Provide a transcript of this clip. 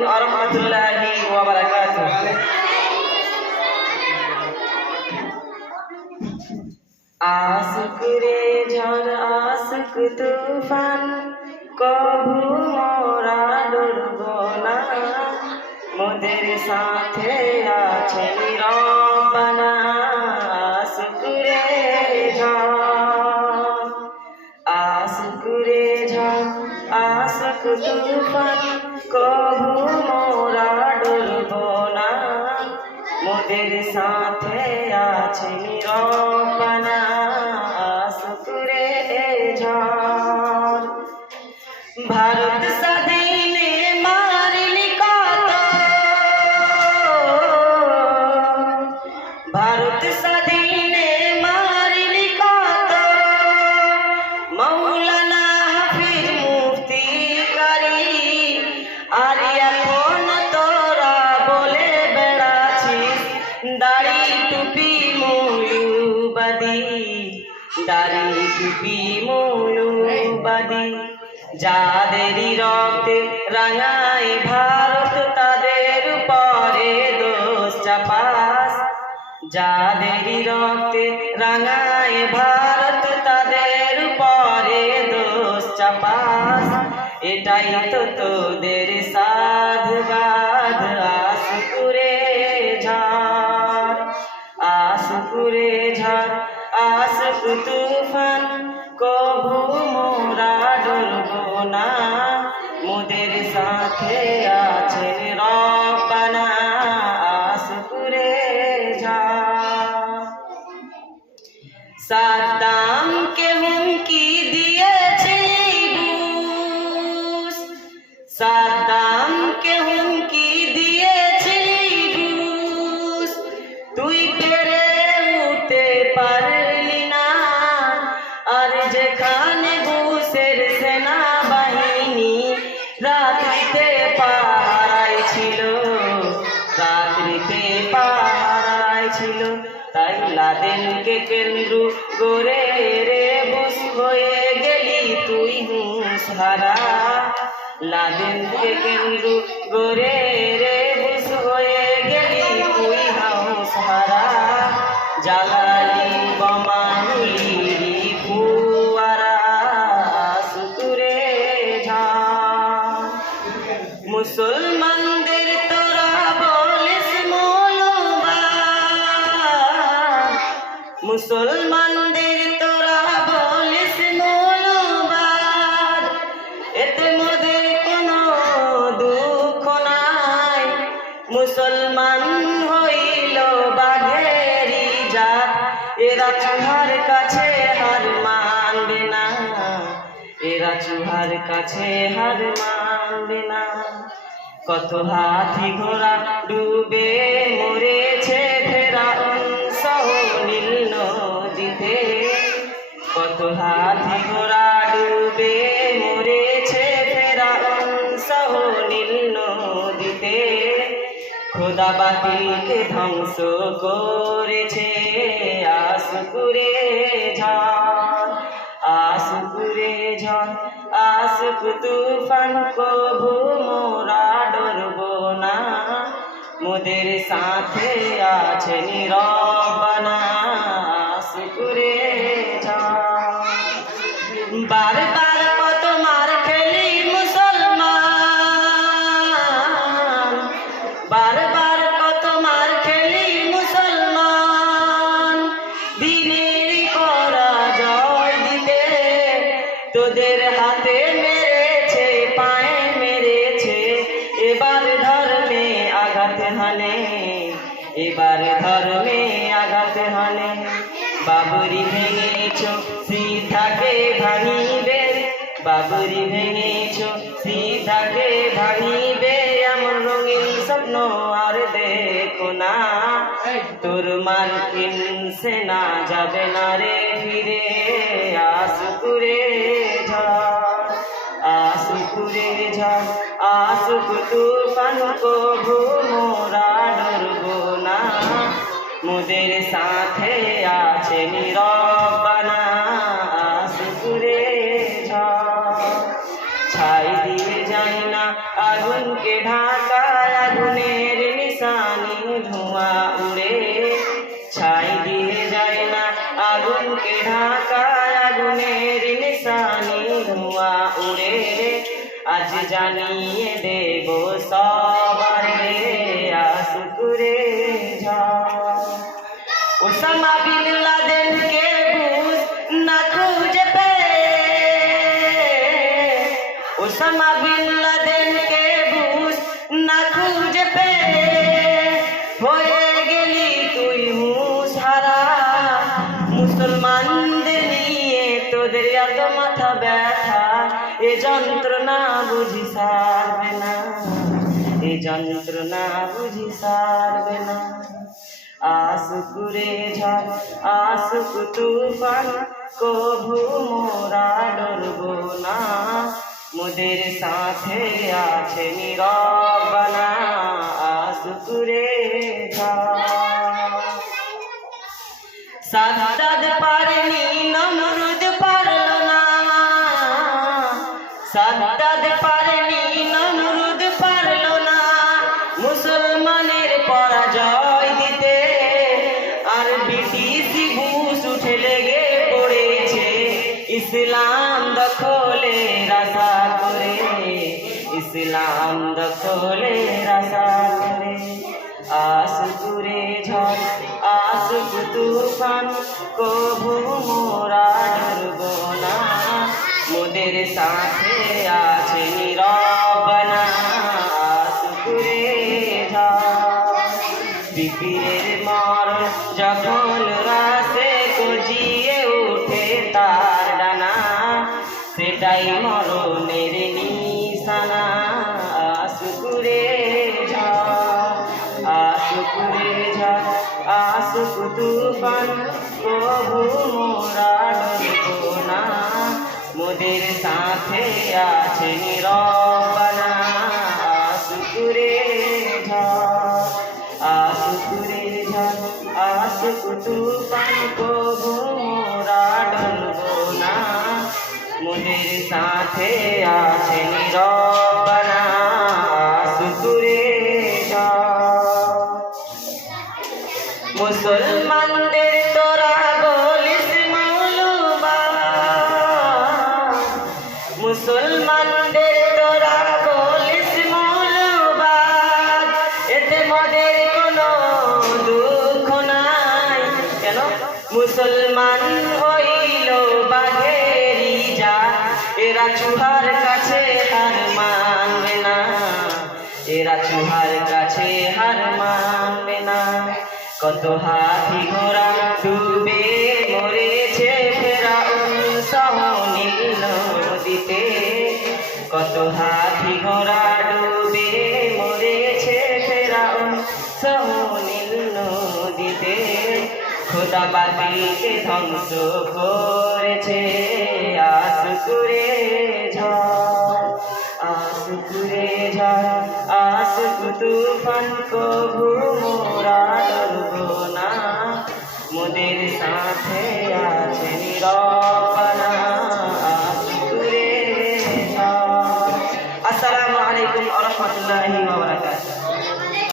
ওয়া রাহমাতুল্লাহি ওয়া বারাকাতুহু। आसुक रे झड़ आसुक तूफान कभू मोरा डुबो ना मोদের साथे आछेन रब्बाना। आसुक रे झड़ आसुक तूफान कभू मोरा डुबो ना मोদের साथे आछेन रब्बाना। भारत स्वाधीने मारली कत भारत स्वाधीने मारली कत मौलाना हाफिज मुफ्ती कारी আর এখন তোরা বলে বেড়াছিস দাড়ি টুপি মৌলবাদী দাড়ি টুপি মৌলবাদী। যাদেরই রক্তে রাঙায় ভারত তাদের উপরে দোষ চাপাস। যাদেরই রক্তে রাঙায় ভারত তাদের উপরে দোষ চাপাস। এটাই তো তোদের সাধুবাদ। आसुक रे झड़ आसुक रे झड़ आसुक तूफान कभू मोरा डुबो ना मोদের साथे आछेन रब्बाना। आसुक रे झड़ साद्दाम के हुमकी दिएছে বুশ साद्दाम के हुमकी दिएছে বুশ তুই পেরে উঠতে পারলি না। আর যেখানে বুশের সেনাবাহিনী রাত্রিতে পাহারায় ছিল তাই লাদেনকে কেন্দ্র করে রে বুশ হয়ে গেলি তুই হুঁশহারা। লাদেনকে কেন্দ্র করে রে বুশ হয়ে গেলি তুই হুঁশহারা। জ্বালালি বোমাগুলি ফুয়ারা। आसुक रे झड़ মুসলমানদের তোরা বলিস মৌলবাদ মুসলমানদের তোরা বলিস মৌলবাদ। এতে মোদের কোনো দুঃখ নাই মুসলমান হইল বাঘেরই জাত। এরা চুহার কাছে হার মানবে না এরা চুহার কাছে হার মানবে না। কত হাতি ঘোড়া ডুবে মরেছে ফেরাউন সহ নীল নদীতে। কত হাতি ঘোড়া ডুবে মরেছে ফেরাউন সহ নীল নদীতে। খোদা বাতিলকে ধ্বংস করেছে। आसुक रे झड़ आसुक रे झड़ आसुक तूफान कभू मोरा डुबो ना মোদের साथे आछेन रब्बाना। आसुक रे झड़ बार बार कत मार खेली मुसलमान बार बार कत मार खेली मुसलमान। দিনের পরাজয় দিতে তোদের হাতে মেরেছে পায়ে মেরেছে। এবার ধর্মে আঘাত হানে এবার ধর্মে আঘাত হানে। বাবরি ভেঙেছ সীতাকে ভাঙিবে বাবরি ভেঙেছ সীতাকে ভাঙিবে। এমন রঙিন স্বপ্ন আর দেখো না তোর মার্কিন সেনা যাবে না রে ফিরে। आसुक रे झड़ आसुक रे झड़ आसुक तूफान कभू मोरा डुबो ना মোদের সাথে আছেন রব্বানা। आसुक रे झड़ ছাই দিয়ে যায় না আগুনকে ঢাকায় আগুনের নিশানি ধোঁয়া উড়ে ছাই দিয়ে যায় না আগুনকে ঢাকায় আগুনের নিশানি ধোঁয়া উড়ে আজ জানিয়ে দেব সবারে আসুকুরে ঝড় ওসামা বিন লাদেনকে বুঝ না খুঁজে পেয়ে ওসামা বিন লাদেনকে বুঝ না খুঁজে পেয়ে হয়ে গেলি তুই মুশারা মুসলমানদের নিয়ে তোদের এত মাথা ব্যথা এ যন্ত্রণা বুঝি সারবে না এ যন্ত্রণা বুঝি সারবে না আসুকুরে ঝড় আসুক তুফান কভু মোরা ডরবো না মোদের সাথে আছে নীরবনা আসুকুরে ঝড় সাদ্দাদ পারেনি নমরুদ পারল না সাদ্দাদ পারেনি নমরুদ পারল না মুসলমানের পরাজয় দিতে আর ব্রিটিশি বুশ উঠে লেগে পড়েছে ইসলাম দখলের আশা করে ইসলাম দখলের আশা করে আসুকুরে ঝড় আসুক তুফান কভু মোরা ডরবো না মোদের সাথে আছে নীরবনা আসুকুরে ঝড় বিপিনের মরণ যখন রাসে গজিয়ে উঠে তার ডানা সেটাই মরণের নিশানা আসুকুরে ঝড় আসুকুরে ঝড় আসুক তুফান কভু মোরা ডরবো না মোদের সাথে আছে নীরবনা আসুকুরে ঝড় আসুকুরে ঝড় আসুক তুফান কভু মোরা ডরবো না মোদের সাথে আছে নীরবনা আসুকুরে ঝড় মুসলমানদের তোরা বলিস মৌলবাদ মুসলমানদের তোরা বলিস মৌলবাদ এতে মোদের কোনো দুঃখ নাই কেন মুসলমান হইল বাঘেরই জাত এরা চুহার কাছে হার মানবে না এরা চুহার কাছে হার মানবে না কত হাতি ঘোড়া ডুবে মরেছে ফেরাউন সহ নীল নদীতে কত হাতি ঘোড়া ডুবে মরেছে ফেরাউন সহ নীল নদীতে খোদা বাতিলকে ধ্বংস করেছে আসুকুরে ঝড় আসুকুরে ঝড় আসুক তুফান কভু মোরা ডরবো না মোদের সাথে